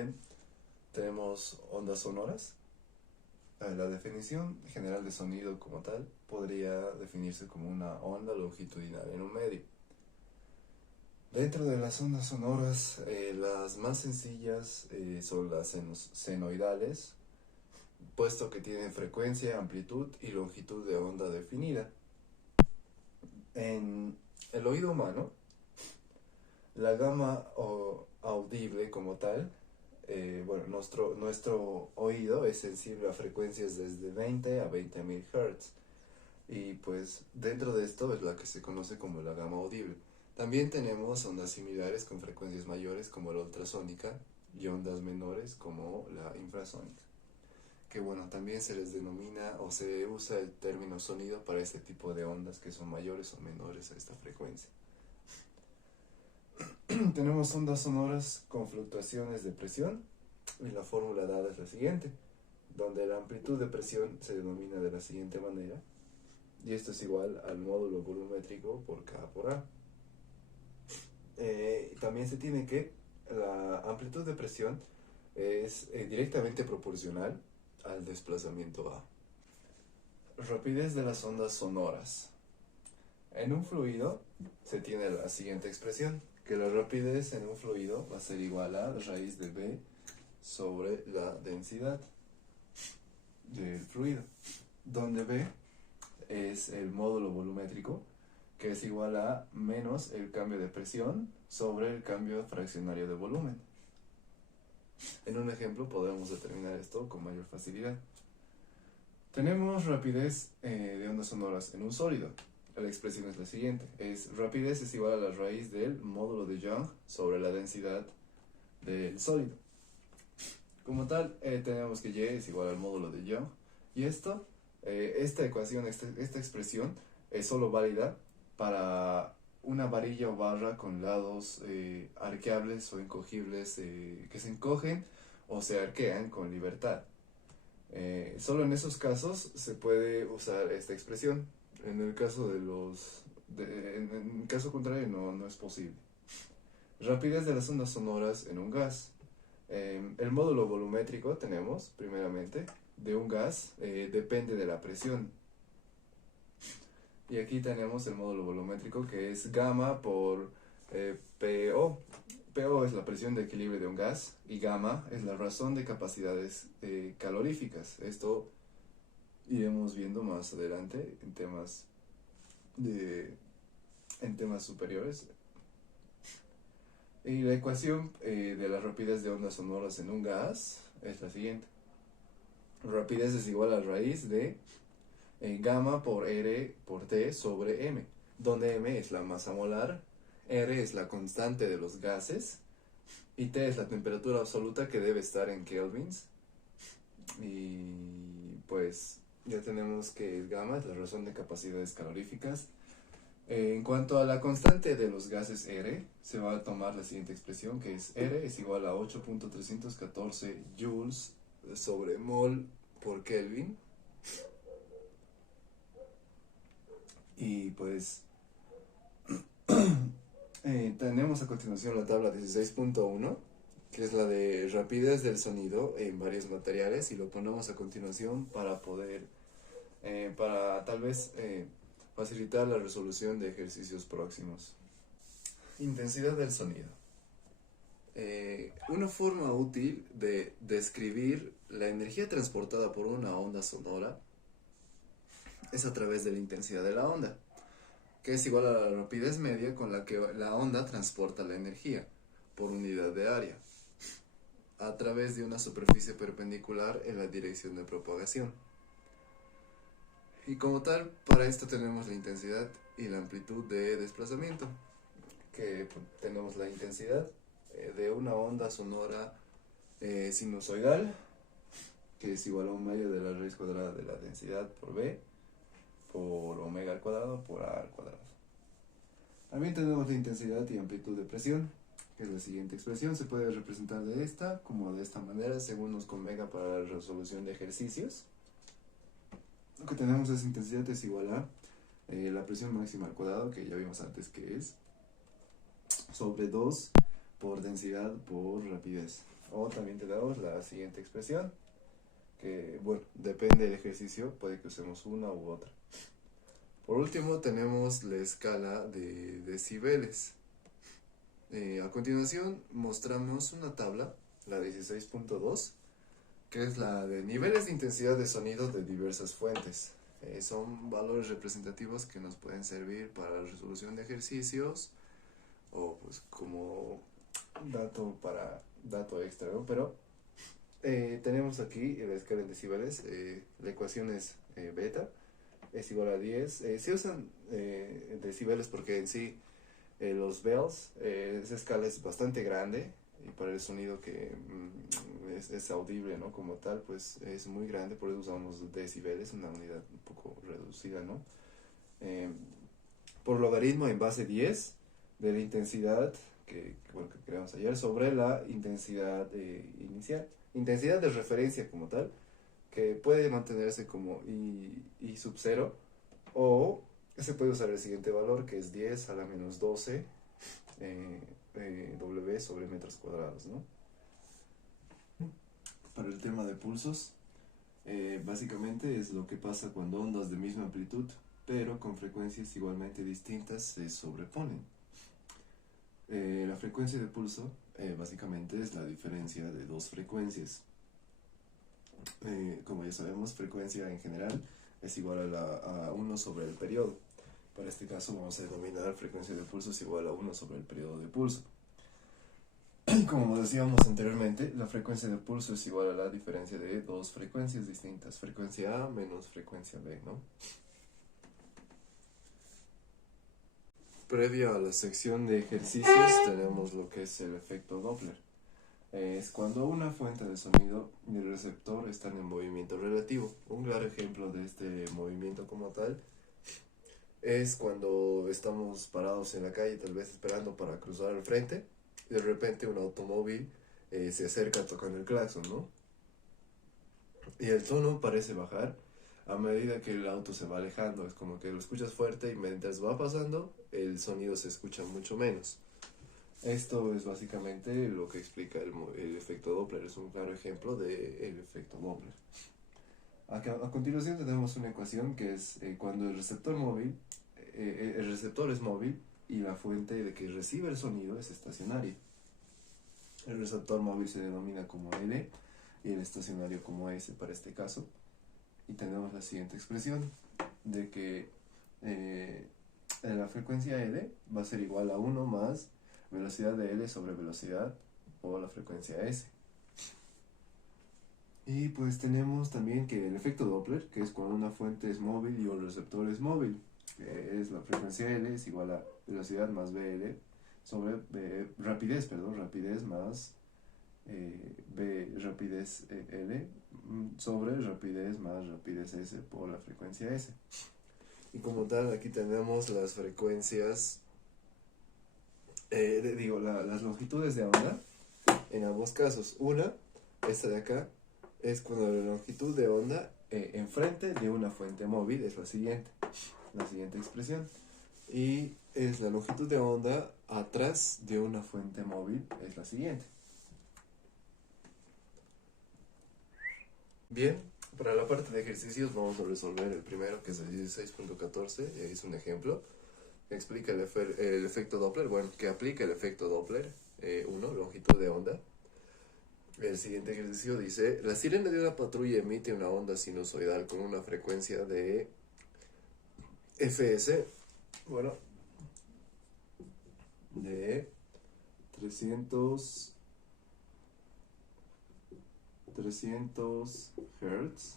También tenemos ondas sonoras. La definición general de sonido como tal podría definirse como una onda longitudinal en un medio. Dentro de las ondas sonoras, las más sencillas son las senoidales, puesto que tienen frecuencia, amplitud y longitud de onda definida. En el oído humano, la gama audible como tal, nuestro oído es sensible a frecuencias desde 20 a 20.000 Hz. Y pues dentro de esto es la que se conoce como la gama audible. También tenemos ondas similares con frecuencias mayores como la ultrasónica y ondas menores como la infrasónica. Que bueno, también se les denomina o se usa el término sonido para este tipo de ondas que son mayores o menores a esta frecuencia. Tenemos ondas sonoras con fluctuaciones de presión y la fórmula dada es la siguiente, donde la amplitud de presión se denomina de la siguiente manera, y esto es igual al módulo volumétrico por K por A. También se tiene que la amplitud de presión es directamente proporcional al desplazamiento A. Rapidez de las ondas sonoras. En un fluido se tiene la siguiente expresión, que la rapidez en un fluido va a ser igual a raíz de B sobre la densidad del fluido, donde B es el módulo volumétrico, que es igual a menos el cambio de presión sobre el cambio fraccionario de volumen. En un ejemplo podremos determinar esto con mayor facilidad. Tenemos rapidez de ondas sonoras en un sólido. La expresión es la siguiente, rapidez es igual a la raíz del módulo de Young sobre la densidad del sólido. Como tal, tenemos que Y es igual al módulo de Young, y esta ecuación, esta expresión es solo válida para una varilla o barra con lados arqueables o encogibles que se encogen o se arquean con libertad. Solo en esos casos se puede usar esta expresión. En el caso en caso contrario no es posible. Rapidez de las ondas sonoras en un gas. El módulo volumétrico tenemos, primeramente, de un gas, depende de la presión. Y aquí tenemos el módulo volumétrico que es gamma por PO. PO es la presión de equilibrio de un gas y gamma es la razón de capacidades caloríficas. Esto iremos viendo más adelante en temas superiores. Y la ecuación de la rapidez de ondas sonoras en un gas es la siguiente. Rapidez es igual a raíz de gamma por R por T sobre M, donde M es la masa molar, R es la constante de los gases y T es la temperatura absoluta que debe estar en kelvins. Y pues ya tenemos que gamma es la razón de capacidades caloríficas. En cuanto a la constante de los gases R, se va a tomar la siguiente expresión, que es R es igual a 8.314 joules sobre mol por Kelvin. Y pues tenemos a continuación la tabla 16.1, que es la de rapidez del sonido en varios materiales, y lo ponemos a continuación para poder, para tal vez facilitar la resolución de ejercicios próximos. Intensidad del sonido. Una forma útil de describir la energía transportada por una onda sonora es a través de la intensidad de la onda, que es igual a la rapidez media con la que la onda transporta la energía por unidad de área a través de una superficie perpendicular en la dirección de propagación. Y como tal, para esto tenemos la intensidad y la amplitud de desplazamiento, que tenemos la intensidad de una onda sonora sinusoidal, que es igual a un medio de la raíz cuadrada de la densidad por B, por omega al cuadrado por A al cuadrado. También tenemos la intensidad y amplitud de presión, que es la siguiente expresión. Se puede representar de esta como de esta manera, según nos convenga para la resolución de ejercicios. Lo que tenemos es intensidad es igual a la presión máxima al cuadrado, que ya vimos antes que es, sobre 2 por densidad por rapidez. O también tenemos la siguiente expresión, que bueno, depende del ejercicio, puede que usemos una u otra. Por último tenemos la escala de decibeles. A continuación mostramos una tabla, la 16.2, que es la de niveles de intensidad de sonido de diversas fuentes. Son valores representativos que nos pueden servir para la resolución de ejercicios o pues como dato extra, ¿no? Pero tenemos aquí la escala en decibeles, la ecuación es beta, es igual a 10. Se usan decibeles porque en sí los bells, esa escala es bastante grande y para el sonido que es audible, ¿no? Como tal, pues es muy grande, por eso usamos decibeles, una unidad un poco reducida, ¿no? Eh, por logaritmo en base 10 de la intensidad bueno, que creamos ayer sobre la intensidad inicial. Intensidad de referencia como tal, que puede mantenerse como I sub 0 o se puede usar el siguiente valor que es 10 a la menos 12 W sobre metros cuadrados, ¿no? Para el tema de pulsos, básicamente es lo que pasa cuando ondas de misma amplitud pero con frecuencias igualmente distintas se sobreponen. La frecuencia de pulso básicamente es la diferencia de dos frecuencias. Como ya sabemos, frecuencia en general es igual a 1 sobre el periodo. Para este caso vamos a denominar frecuencia de pulso es igual a 1 sobre el periodo de pulso. Como decíamos anteriormente, la frecuencia de pulso es igual a la diferencia de dos frecuencias distintas, frecuencia A menos frecuencia B, ¿no? Previo a la sección de ejercicios tenemos lo que es el efecto Doppler. Es cuando una fuente de sonido y el receptor están en movimiento relativo. Un claro ejemplo de este movimiento como tal es cuando estamos parados en la calle, tal vez esperando para cruzar al frente, y de repente un automóvil se acerca tocando el claxon, ¿no? Y el tono parece bajar a medida que el auto se va alejando. Es como que lo escuchas fuerte y mientras va pasando, el sonido se escucha mucho menos. Esto es básicamente lo que explica el efecto Doppler. Es un claro ejemplo del efecto Doppler. A continuación tenemos una ecuación que es cuando el receptor es móvil y la fuente de que recibe el sonido es estacionaria. El receptor móvil se denomina como L y el estacionario como S para este caso. Y tenemos la siguiente expresión de que la frecuencia L va a ser igual a 1 más velocidad de L sobre velocidad por la frecuencia S. Y pues tenemos también que el efecto Doppler, que es cuando una fuente es móvil y el receptor es móvil, es la frecuencia L es igual a velocidad más BL sobre rapidez más rapidez L sobre rapidez más rapidez S por la frecuencia S. Y como tal, aquí tenemos las frecuencias, las longitudes de onda en ambos casos. Esta de acá, es cuando la longitud de onda enfrente de una fuente móvil es la siguiente expresión. Y es la longitud de onda atrás de una fuente móvil es la siguiente. Bien, para la parte de ejercicios vamos a resolver el primero, que es el 16.14, es un ejemplo. Explica el efecto Doppler, bueno, que aplica el efecto Doppler, 1, longitud de onda. El siguiente ejercicio dice, la sirena de una patrulla emite una onda sinusoidal con una frecuencia de Fs, bueno, de 300 Hz.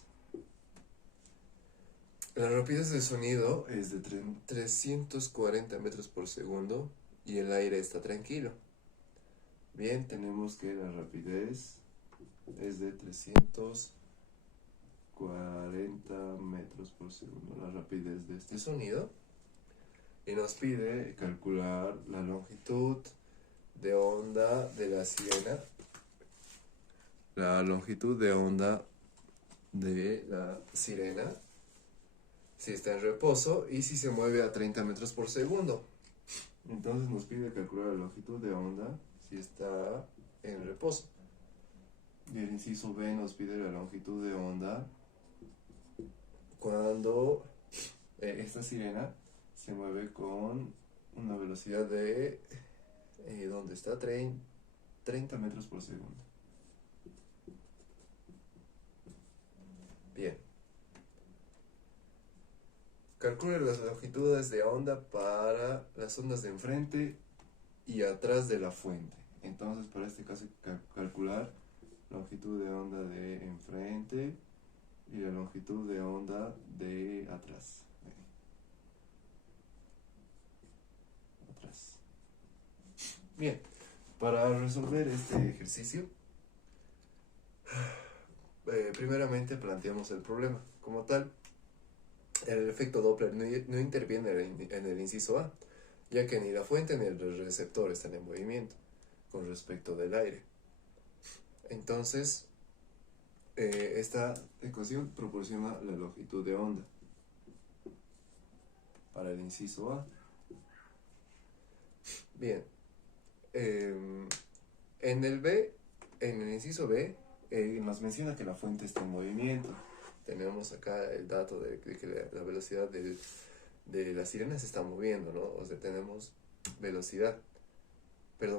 La rapidez del sonido es de 340 metros por segundo y el aire está tranquilo. Bien, tenemos que la rapidez es de 340 metros por segundo, la rapidez de este sonido. Y nos pide calcular la longitud de onda de la sirena. La longitud de onda de la sirena si está en reposo y si se mueve a 30 metros por segundo. Entonces nos pide calcular la longitud de onda si está en reposo. inciso B nos pide la longitud de onda cuando esta sirena se mueve con una velocidad de, ¿dónde está? 30 metros por segundo. Bien. Calcule las longitudes de onda para las ondas de enfrente y atrás de la fuente. Entonces, para este caso, calcular longitud de onda de enfrente y la longitud de onda de atrás. Atrás. Bien, para resolver este ejercicio, primeramente planteamos el problema. Como tal, el efecto Doppler no interviene en el inciso A, ya que ni la fuente ni el receptor están en movimiento con respecto del aire. Entonces, esta ecuación proporciona la longitud de onda para el inciso A. Bien, en el inciso B, nos menciona que la fuente está en movimiento. Tenemos acá el dato de que la velocidad de la sirena se está moviendo, ¿no? O sea, tenemos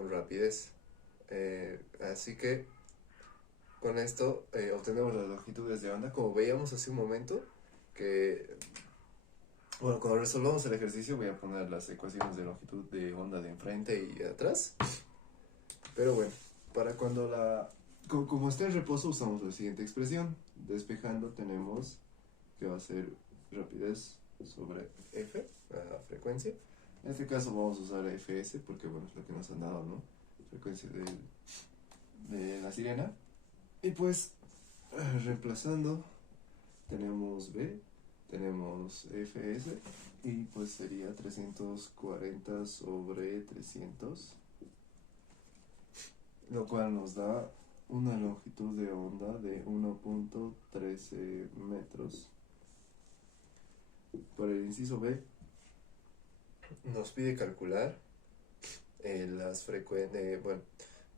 rapidez. Así que con esto obtenemos las longitudes de onda, como veíamos hace un momento, bueno, cuando resolvamos el ejercicio voy a poner las ecuaciones de longitud de onda de enfrente y de atrás. Pero bueno, para como está en reposo usamos la siguiente expresión. Despejando tenemos que va a ser rapidez sobre F, la frecuencia. En este caso vamos a usar Fs porque bueno, es lo que nos han dado, ¿no? Frecuencia de la sirena. Y pues, reemplazando, tenemos B, tenemos Fs, y pues sería 340 sobre 300, lo cual nos da una longitud de onda de 1.13 metros. Para el inciso B, nos pide calcular las frecuencias, bueno,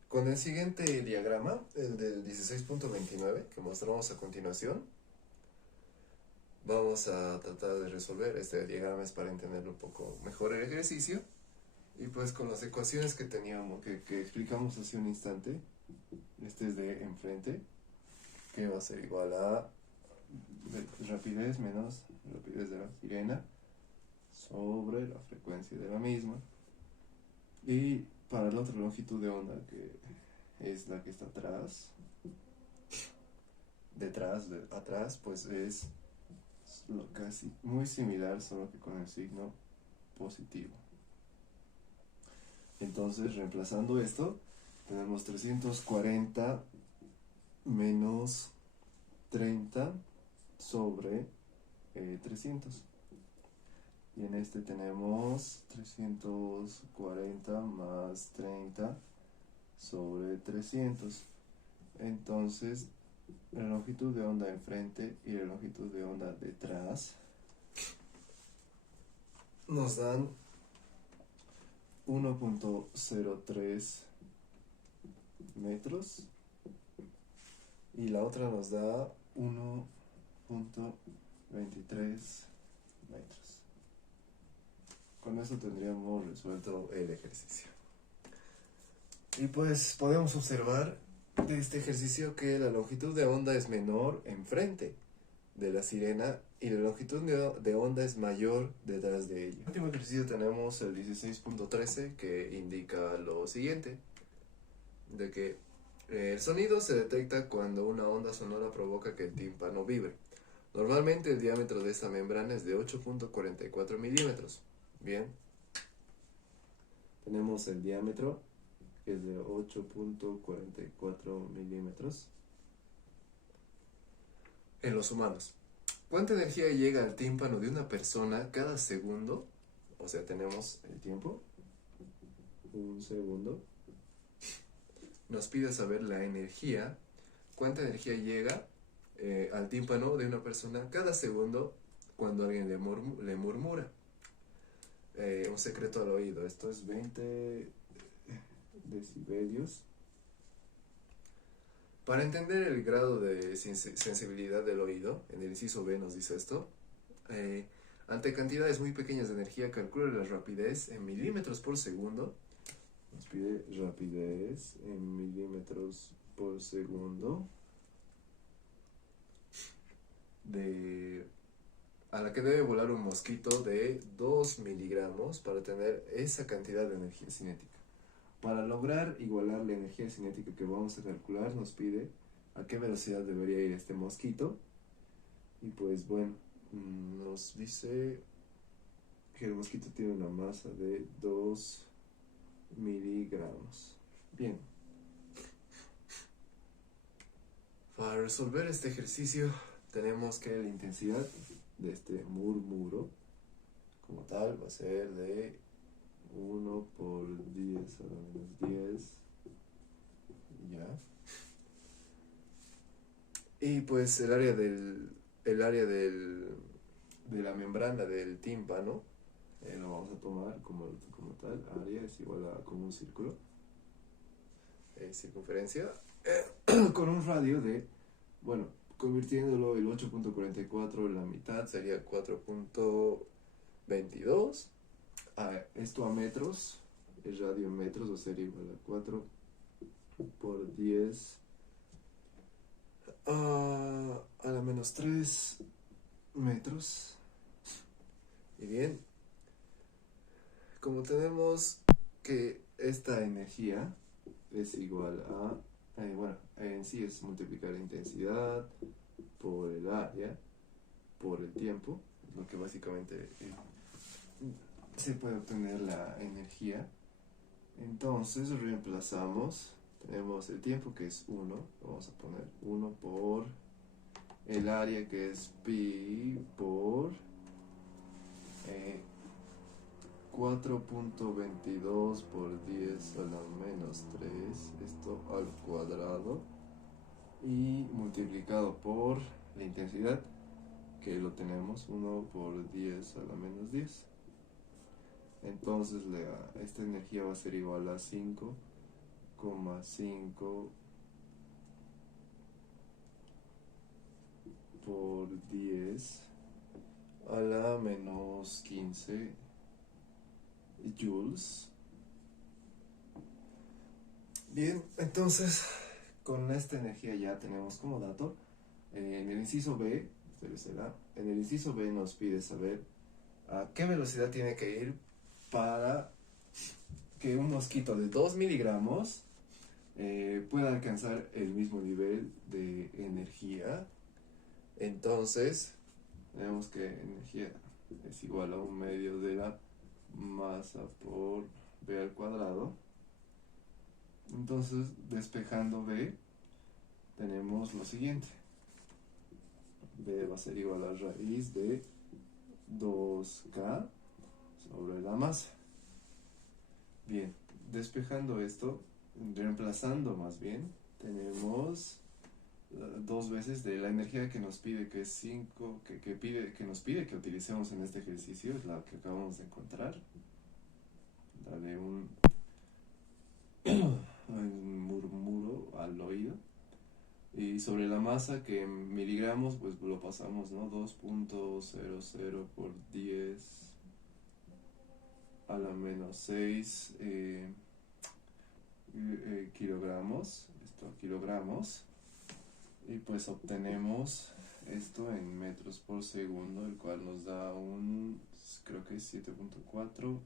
con el siguiente diagrama, el del 16.29, que mostramos a continuación, vamos a tratar de resolver. Este diagrama es para entenderlo un poco mejor el ejercicio. Y pues con las ecuaciones que teníamos, que explicamos hace un instante, este es de enfrente, que va a ser igual a rapidez menos rapidez de la sirena sobre la frecuencia de la misma. Y para la otra longitud de onda, que es la que está atrás, atrás, pues es casi muy similar, solo que con el signo positivo. Entonces, reemplazando esto, tenemos 340 menos 30 sobre 300. Y en este tenemos 340 más 30 sobre 300. Entonces, la longitud de onda enfrente y la longitud de onda detrás nos dan 1.03 metros y la otra nos da 1.23 metros. Con eso tendríamos resuelto el ejercicio. Y pues podemos observar de este ejercicio que la longitud de onda es menor enfrente de la sirena y la longitud de onda es mayor detrás de ella. En el último ejercicio tenemos el 16.13 que indica lo siguiente, de que el sonido se detecta cuando una onda sonora provoca que el tímpano vibre. Normalmente el diámetro de esta membrana es de 8.44 milímetros. Bien, tenemos el diámetro que es de 8.44 milímetros en los humanos. ¿Cuánta energía llega al tímpano de una persona cada segundo? O sea, tenemos el tiempo, un segundo. Nos pide saber la energía, cuánta energía llega al tímpano de una persona cada segundo cuando alguien le murmura. Un secreto al oído, esto es 20 decibelios Para entender el grado de sensibilidad del oído, en el inciso B nos dice esto, ante cantidades muy pequeñas de energía, calcula la rapidez en milímetros por segundo. Nos pide rapidez en milímetros por segundo a la que debe volar un mosquito de 2 miligramos para tener esa cantidad de energía cinética. Para lograr igualar la energía cinética que vamos a calcular, nos pide a qué velocidad debería ir este mosquito. Y pues bueno, nos dice que el mosquito tiene una masa de 2 miligramos. Bien. Para resolver este ejercicio, tenemos que la intensidad de este murmuro, como tal, va a ser de 1 por 10 a la menos 10. Ya. Y pues el área de la membrana del tímpano, lo vamos a tomar como tal, área es igual a como un círculo, circunferencia, con un radio de, bueno, convirtiéndolo el 8.44 la mitad sería 4.22. Esto a metros, el radio en metros va a ser igual a 4 por 10 a la menos 3 metros. Y bien, como tenemos que esta energía es igual a, bueno, en sí es multiplicar la intensidad por el área, por el tiempo, lo que básicamente se puede obtener la energía. Entonces reemplazamos, tenemos el tiempo que es 1, vamos a poner 1 por el área que es pi por 4.22 por 10 a la menos 3, esto al cuadrado, y multiplicado por la intensidad, que lo tenemos 1 por 10 a la menos 10. Entonces esta energía va a ser igual a 5,5 por 10 a la menos 15 joules. Bien, entonces con esta energía ya tenemos como dato, en el inciso B, en el inciso B nos pide saber a qué velocidad tiene que ir para que un mosquito de 2 miligramos pueda alcanzar el mismo nivel de energía. Entonces, tenemos que energía es igual a 1/2 de la masa por B al cuadrado. Entonces, despejando B, tenemos lo siguiente. B va a ser igual a raíz de 2K sobre la masa. Bien, despejando esto, reemplazando más bien, tenemos 2 veces de la energía que nos pide, que es 5, que nos pide que utilicemos en este ejercicio, es la que acabamos de encontrar. Dale un murmuro al oído. Y sobre la masa, que en miligramos, pues lo pasamos, ¿no? 2.00 por 10 a la menos 6 kilogramos. Esto, kilogramos. Y pues obtenemos esto en metros por segundo, el cual nos da creo que es 7.4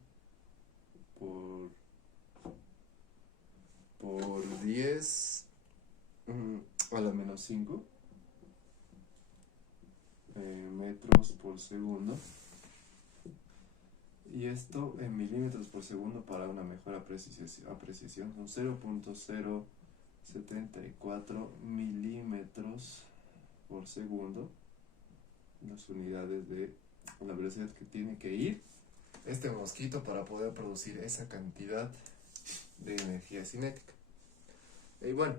por 10 a la menos 5 metros por segundo. Y esto en milímetros por segundo para una mejor apreciación son 0.074 milímetros por segundo, las unidades de la velocidad que tiene que ir este mosquito para poder producir esa cantidad de energía cinética. Y bueno,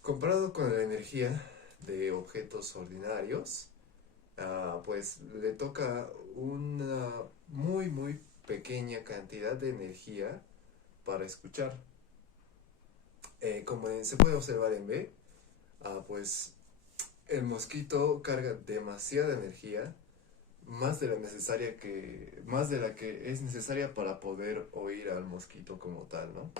comparado con la energía de objetos ordinarios, pues le toca una muy pequeña cantidad de energía para escuchar. Como se puede observar en B, pues el mosquito carga demasiada energía, más de la que es necesaria para poder oír al mosquito como tal, ¿no?